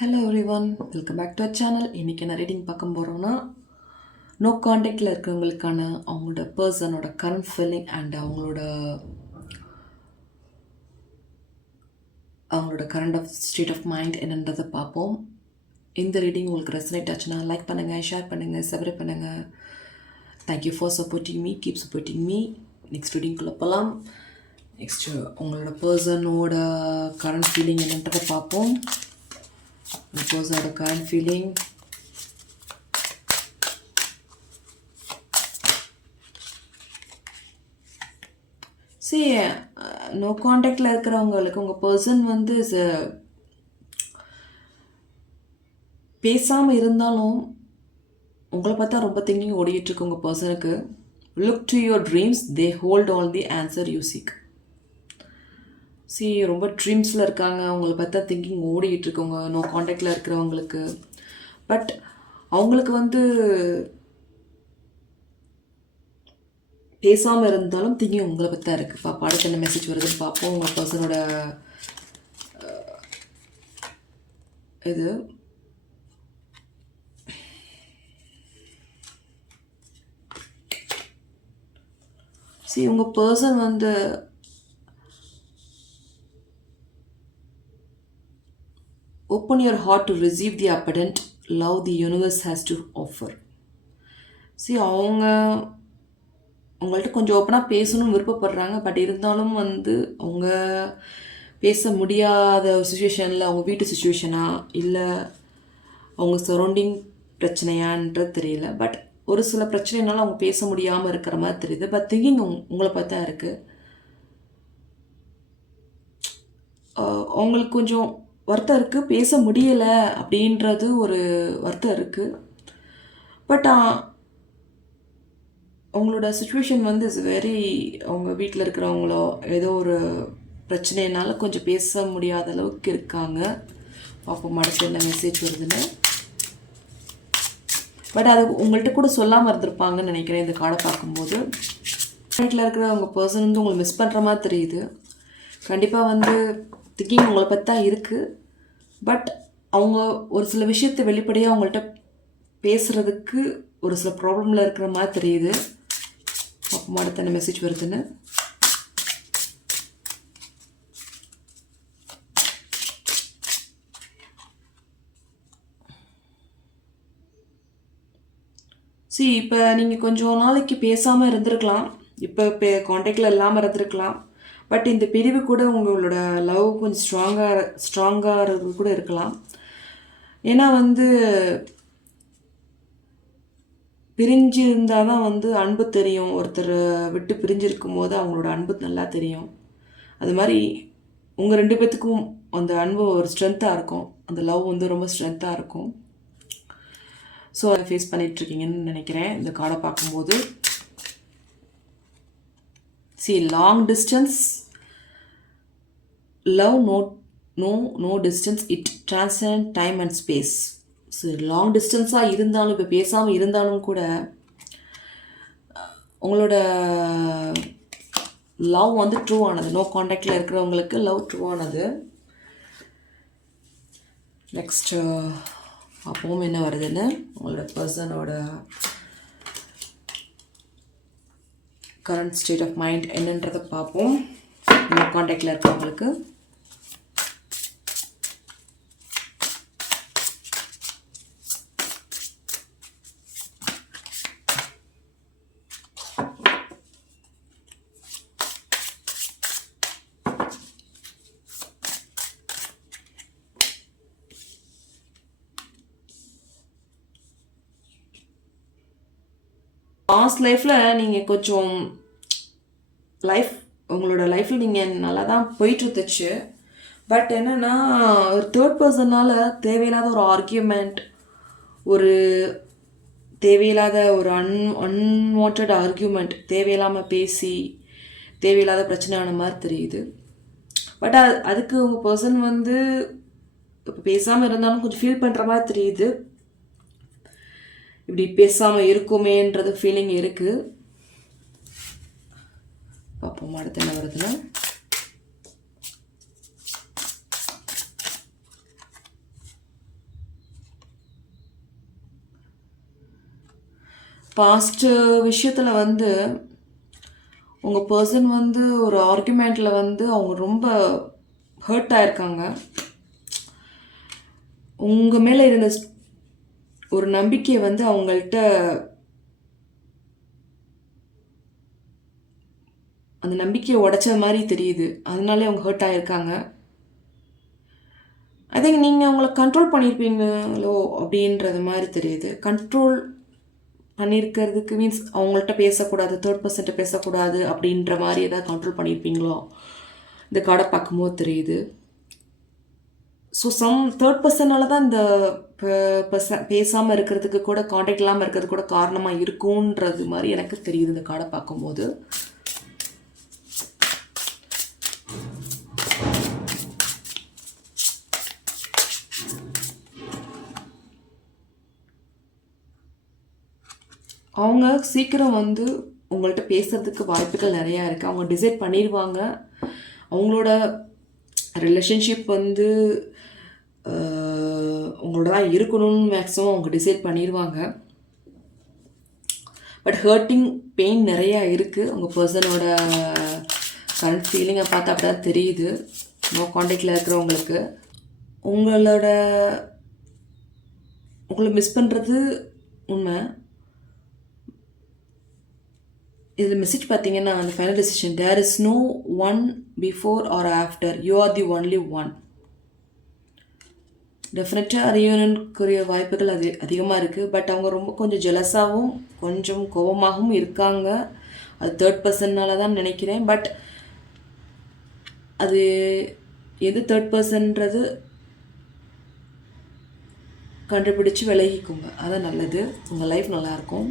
Hello everyone, welcome back to our channel. இன்றைக்கி என்ன reading பார்க்க போகிறோன்னா, நோ காண்டாக்டில் இருக்கிறவங்களுக்கான அவங்களோட பர்சனோட கரண்ட் ஃபீலிங் அண்ட் அவங்களோட கரண்ட் ஸ்டேட் ஆஃப் மைண்ட் என்னன்றதை பார்ப்போம். இந்த ரீடிங் உங்களுக்கு ரெசனேட் ஆச்சுன்னா லைக் பண்ணுங்கள், ஷேர் பண்ணுங்கள், சப்ஸ்கிரைப் பண்ணுங்கள். Thank you for supporting me, keep supporting me. Next ரீடிங்குள்ளே போகலாம். நெக்ஸ்ட்டு உங்களோட பர்சனோட கரண்ட் ஃபீலிங் என்னன்றதை பார்ப்போம். The person's current feeling. See, no contactல இருக்கிறவங்களுக்கு உங்கள் பர்சன் வந்து பேசாமல் இருந்தாலும் உங்களை பார்த்தா ரொம்ப திங்கிங் ஓடிக்கிட்டு உங்கள் பர்சனுக்கு. Look to your dreams, they hold all the answer you seek. ரொம்ப ட்ரீம்ஸில் இருக்காங்க, அவங்கள பார்த்தா திங்கிங் ஓடிக்கிட்டு இருக்கவங்க நோ காண்டாக்டில் இருக்கிறவங்களுக்கு. பட் அவங்களுக்கு வந்து பேசாமல் இருந்தாலும் திங்கிங் உங்களை பற்றி இருக்குது. பாப்பா அடுத்து என்ன மெசேஜ் வருதுன்னு பார்ப்போம். உங்கள் பர்சனோட இது உங்கள் பர்சன் வந்து open your heart to receive the abundant love the universe has to offer. அவங்க உங்கள்கிட்ட கொஞ்சம் ஓப்பனாக பேசணும்னு விருப்பப்படுறாங்க. பட் இருந்தாலும் வந்து அவங்க பேச முடியாத சுச்சுவேஷனில், அவங்க வீட்டு சுச்சுவேஷனா இல்லை அவங்க சரௌண்டிங் பிரச்சனையான்றது தெரியல. பட் ஒரு சில பிரச்சனைனால அவங்க பேச முடியாமல் இருக்கிற மாதிரி தெரியுது. பட் திங்கிங் உங்களை பார்த்தா இருக்குது. அவங்களுக்கு கொஞ்சம் வருத்தம் இருக்குது, பேச முடியலை அப்படின்றது ஒரு வருத்தம் இருக்குது. பட் அவங்களோட சுச்சுவேஷன் வந்து இஸ் வெரி, அவங்க வீட்டில் இருக்கிறவங்களோ ஏதோ ஒரு பிரச்சனைனால கொஞ்சம் பேச முடியாத அளவுக்கு இருக்காங்க. பார்ப்போம் அடுத்து என்ன மெசேஜ் வருதுன்னு. பட் அது உங்கள்கிட்ட கூட சொல்லாமல் இருந்திருப்பாங்கன்னு நினைக்கிறேன். இந்த கார்டை பார்க்கும்போது வீட்டில் இருக்கிற அவங்க பர்சன் வந்து உங்களை மிஸ் பண்ணுற மாதிரி தெரியுது. கண்டிப்பாக வந்து திங்கிங் உங்களை பற்றி தான் இருக்குது. பட் அவங்க ஒரு சில விஷயத்தை வெளிப்படையாக அவங்கள்ட்ட பேசுகிறதுக்கு ஒரு சில ப்ராப்ளமில் இருக்கிற மாதிரி தெரியுது. அப்போ அடுத்த என்ன மெசேஜ் வருதுன்னு. இப்போ நீங்கள் கொஞ்சம் நாளைக்கு பேசாமல் இருந்திருக்கலாம், இப்போ காண்டாக்டில் இல்லாமல் இருந்திருக்கலாம். பட் இந்த பிரிவு கூட உங்களோட லவ் கொஞ்சம் ஸ்ட்ராங்காக கூட இருக்கலாம். ஏன்னா வந்து பிரிஞ்சு இருந்தால் தான் வந்து அன்பு தெரியும். ஒருத்தர் விட்டு பிரிஞ்சிருக்கும் போது அவங்களோட அன்பு நல்லா தெரியும். அது மாதிரி உங்கள் ரெண்டு பேர்த்துக்கும் அந்த அன்பு ஒரு ஸ்ட்ரென்த்தாக இருக்கும். அந்த லவ் வந்து ரொம்ப ஸ்ட்ரென்த்தாக இருக்கும். ஸோ அதை ஃபேஸ் பண்ணிகிட்ருக்கீங்கன்னு நினைக்கிறேன் இந்த கார்டை பார்க்கும்போது. Long distance love, no distance, it transcends time and space. Long டிஸ்டன்ஸாக இருந்தாலும், இப்போ பேசாமல் இருந்தாலும் கூட உங்களோட லவ் வந்து ட்ரூ ஆனது. நோ காண்டாக்டில் இருக்கிறவங்களுக்கு லவ் ட்ரூ ஆனது. நெக்ஸ்ட்டு அப்பவும் என்ன வருதுன்னு உங்களோட பர்சனோட கரண்ட் ஸ்டேட் ஆஃப் மைண்ட் என்னன்றதை பார்ப்போம். நோ காண்டாக்டில் இருக்கிறவங்களுக்கு பாஸ்ட் லைஃப்பில் நீங்கள் கொஞ்சம் உங்களோட லைஃப்பில் நீங்கள் நல்லா தான் போயிட்டு இருந்துச்சு. பட் என்னென்னா ஒரு தேர்ட் பர்சனால் தேவையில்லாத ஒரு ஆர்கியூமெண்ட், ஒரு தேவையில்லாத ஒரு அன்வான்ட் ஆர்கியூமெண்ட், தேவையில்லாமல் பேசி தேவையில்லாத பிரச்சனையான மாதிரி தெரியுது. பட் அதுக்கு உங்கள் பர்சன் வந்து இப்போ பேசாமல் இருந்தாலும் கொஞ்சம் ஃபீல் பண்ணுற மாதிரி தெரியுது. இப்படி பேசாமல் இருக்குமேன்றது ஃபீலிங் இருக்குது. பார்ப்போம் அடுத்து என்ன வருதுன்னா. பாஸ்ட் விஷயத்தில் வந்து உங்கள் பர்சன் வந்து ஒரு ஆர்குமெண்ட்டில் வந்து அவங்க ரொம்ப ஹர்ட் ஆயிருக்காங்க. உங்கள் மேலே இருந்த ஒரு நம்பிக்கையை வந்து அவங்கள்ட்ட அந்த நம்பிக்கையை உடைச்ச மாதிரி தெரியுது. அதனாலே அவங்க ஹர்ட் ஆகிருக்காங்க. ஐ திங்க் நீங்கள் அவங்கள கண்ட்ரோல் பண்ணியிருப்பீங்களோ அப்படின்றது மாதிரி தெரியுது. கண்ட்ரோல் பண்ணியிருக்கிறதுக்கு மீன்ஸ் அவங்கள்ட்ட பேசக்கூடாது, தேர்ட் பர்சன்ட்ட பேசக்கூடாது அப்படின்ற மாதிரி ஏதாவது கண்ட்ரோல் பண்ணியிருப்பீங்களோ இந்த கார்டை பார்க்கும்போது தெரியுது. ஸோ தேர்ட் பர்சனால தான் இந்த பேசாமல் இருக்கிறதுக்கு கூட, காண்டாக்ட் இல்லாமல் இருக்கிறது கூட காரணமாக இருக்குன்றது மாதிரி எனக்கு தெரியுது இந்த கார்டை பார்க்கும்போது. அவங்க சீக்கிரம் வந்து உங்கள்கிட்ட பேசுகிறதுக்கு வாய்ப்புகள் நிறையா இருக்குது. அவங்க டிசைட் பண்ணிடுவாங்க. அவங்களோட ரிலேஷன்ஷிப் வந்து உங்களோட தான் இருக்கணும்னு மேக்ஸிமம் அவங்க டிசைட் பண்ணிடுவாங்க. பட் ஹர்ட்டிங் பெயின் நிறையா இருக்குது. உங்கள் பர்சனோட கரண்ட் ஃபீலிங்கை பார்த்தா அப்படி தான் தெரியுது. நோ காண்டாக்டில் இருக்கிறவங்களுக்கு உங்களை மிஸ் பண்ணுறது உண்மை. இதில் மெசேஜ் பார்த்தீங்கன்னா அந்த final decision, there is no one before or after, you are the only one. டெஃபினட்டாக ரீயூனியனுக்குரிய வாய்ப்புகள் அதிகமாக இருக்குது. பட் அவங்க ரொம்ப கொஞ்சம் ஜெலஸாகவும் கொஞ்சம் கோபமாகவும் இருக்காங்க. அது தேர்ட் பர்சன்னால தான் நினைக்கிறேன். பட் அது எது தேர்ட் பர்சன்றது கண்டுபிடிச்சி விலகிக்குங்க, அதான் நல்லது. உங்கள் லைஃப் நல்லாயிருக்கும்.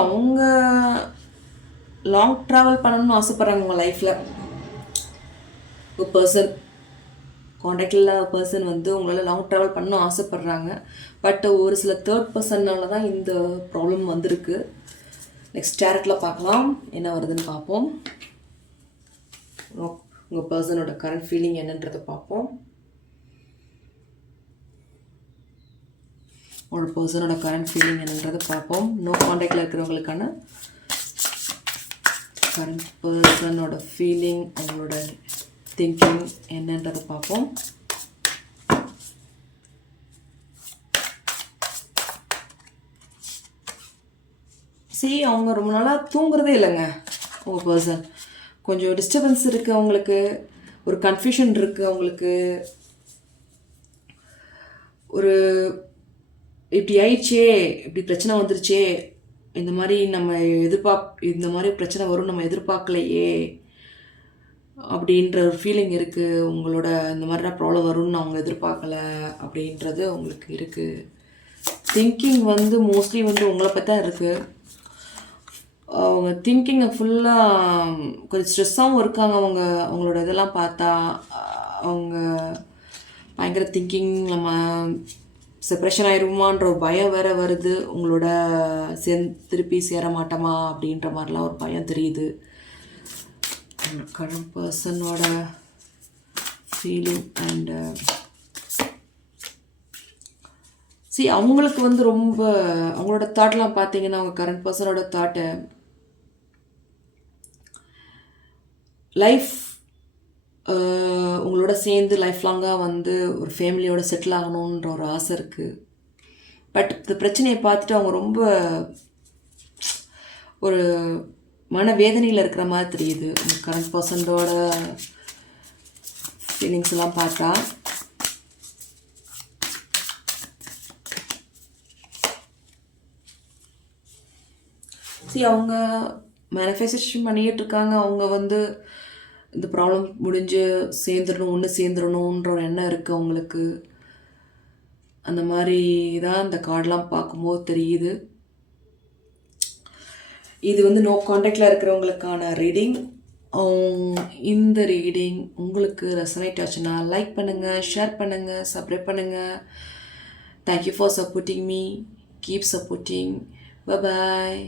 அவங்க லாங் ட்ராவல் பண்ணணும்னு ஆசைப்பட்றாங்க உங்கள் லைஃப்பில். ஒரு பர்சன், காண்டாக்ட் இல்லாத பர்சன் வந்து உங்களால் லாங் ட்ராவல் பண்ணணும்னு ஆசைப்பட்றாங்க. பட் ஒரு சில தேர்ட் பர்சன்னால தான் இந்த ப்ராப்ளம் வந்திருக்கு. நெக்ஸ்ட் டேரக்டில் பார்க்கலாம் என்ன வருதுன்னு பார்ப்போம். உங்கள் பர்சனோட கரண்ட் ஃபீலிங் என்னன்றதை பார்ப்போம். ஒரு பர்சனோட கரண்ட் ஃபீலிங் என்னன்றதை பார்ப்போம். நோ காண்டாக்டில் இருக்கிறவங்களுக்கான கரண்ட் பர்சனோட ஃபீலிங், அவங்களோட திங்கிங் என்னன்றதை பார்ப்போம். அவங்க ரொம்ப நாளாக தூங்குறதே இல்லைங்க. உங்கள் பர்சன் கொஞ்சம் டிஸ்டர்பன்ஸ் இருக்குது அவங்களுக்கு, ஒரு கன்ஃபியூஷன் இருக்குது அவங்களுக்கு. ஒரு இப்படி ஆயிடுச்சே, இப்படி பிரச்சனை வந்துருச்சே, இந்த மாதிரி நம்ம இந்த மாதிரி பிரச்சனை வரும் நம்ம எதிர்பார்க்கலையே அப்படின்ற ஒரு ஃபீலிங் இருக்குது. உங்களோட இந்த மாதிரிலாம் ப்ராப்ளம் வரும்னு அவங்க எதிர்பார்க்கல அப்படின்றது உங்களுக்கு இருக்குது. திங்கிங் வந்து மோஸ்ட்லி வந்து உங்களை பற்றி தான் இருக்குது. அவங்க திங்கிங்கை ஃபுல்லாக கொஞ்சம் ஸ்ட்ரெஸ்ஸாகவும் இருக்காங்க. அவங்களோட இதெல்லாம் பார்த்தா அவங்க பயங்கர திங்கிங், நம்ம செப்ரேஷன் ஆயிடுமான்ற ஒரு பயம் வேறு வருது. உங்களோட திருப்பி சேர மாட்டோமா அப்படின்ற மாதிரிலாம் ஒரு பயம் தெரியுது. கரண்ட் பர்சனோட ஃபீலிங் அண்ட் அவங்களுக்கு வந்து ரொம்ப அவங்களோட தாட்லாம் பார்த்தீங்கன்னா, அவங்க கரண்ட் பர்சனோட தாட்டை லைஃப் உங்களோட சேர்ந்து லைஃப் லாங்காக வந்து ஒரு ஃபேமிலியோட செட்டில் ஆகணுன்ற ஒரு ஆசை இருக்குது. பட் இந்த பிரச்சனையை பார்த்துட்டு அவங்க ரொம்ப ஒரு மனவேதனையில் இருக்கிற மாதிரி தெரியுது. உங்கள் கரண்ட் பர்சனோட ஃபீலிங்ஸ் எல்லாம் பார்த்தா அவங்க மேனிஃபெஸ்டேஷன் பண்ணிகிட்டு இருக்காங்க. அவங்க வந்து இந்த ப்ராப்ளம் முடிஞ்சு ஒன்று சேர்ந்துடணுன்ற ஒரு எண்ணம் இருக்குது அவங்களுக்கு. அந்த மாதிரி தான் இந்த கார்டெலாம் பார்க்கும்போது தெரியுது. இது வந்து நோ காண்டாக்டில் இருக்கிறவங்களுக்கான ரீடிங். இந்த ரீடிங் உங்களுக்கு ரெசனேட் ஆச்சுன்னா லைக் பண்ணுங்கள், ஷேர் பண்ணுங்கள், சப்ஸ்கிரைப் பண்ணுங்கள். Thank you for supporting me. Keep supporting. Bye bye.